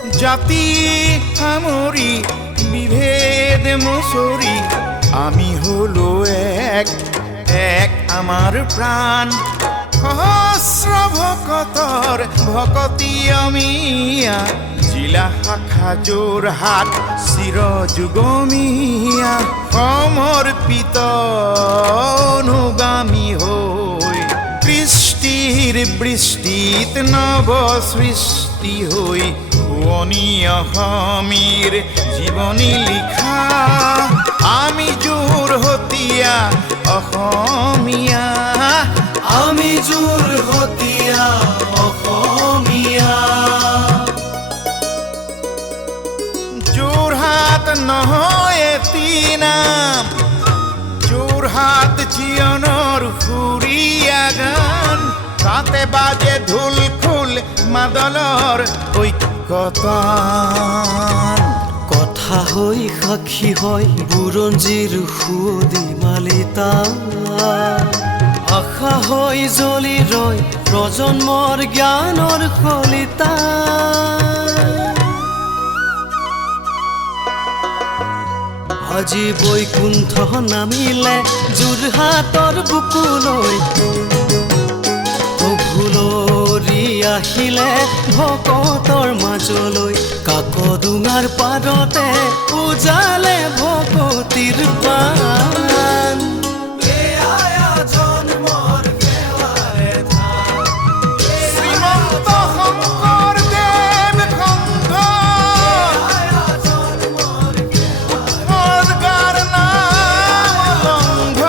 জাতি সামৰি বিভেদ মুচৰি আমি হলো এক এক আমাৰ প্ৰাণ সহস্ৰ ভকতৰ ভকতি অমিয়া জিলা শাখা যোৰহাট চিৰ যুগমীয়া সমৰ্পিত অনুগামী হৈ কৃষ্টিৰ বৃষ্টিত নৱ সৃষ্টি হৈ শুৱনি অসমীৰ জীৱনী লিখা আমি যোৰহতীয়া অসমীয়া আমি যোৰহতীয়া অসমীয়া যোৰহাট নহয় এটি নাম যোৰহাট জীৱনৰ সুৰীয়া গান তাতে বাজে ঢোল খোল মাদলৰ ঐক্যতা কথা হৈ সাক্ষী হয় বুৰঞ্জীৰ সুদি মালিতা আশা হৈ জ্বলি ৰয় প্ৰজন্মৰ জ্ঞানৰ কলিতা আজি বৈকুণ্ঠ নামিলে যোৰহাটৰ বুকুলৈ ভুলৰি আহিলে ভকতৰ মাজলৈ কাকডোঙাৰ পাৰতে উজালে ভকতিৰ প্ৰাণ শ্ৰীমন্ত শংকৰদেৱ কণ্ঠ উৎসৰ্গাৰ নাম লংঘ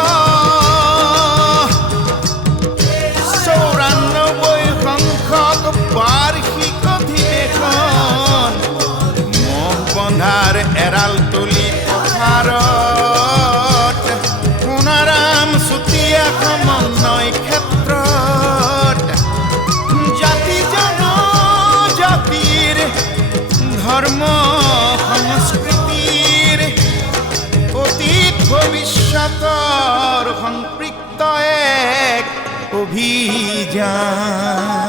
৯৪ সংখ্যক বাৰ্ষিক অধিৱেশন মহ বন্ধাৰ এৰাল তুলি পথাৰত সোণাৰাম চুতীয়া সমন্বয় ক্ষেত্ৰত জাতি জনজাতিৰ ধৰ্ম সংস্কৃতিৰ অতীত ভৱিষ্যতৰ সম্পৃক্ত এক অভিযান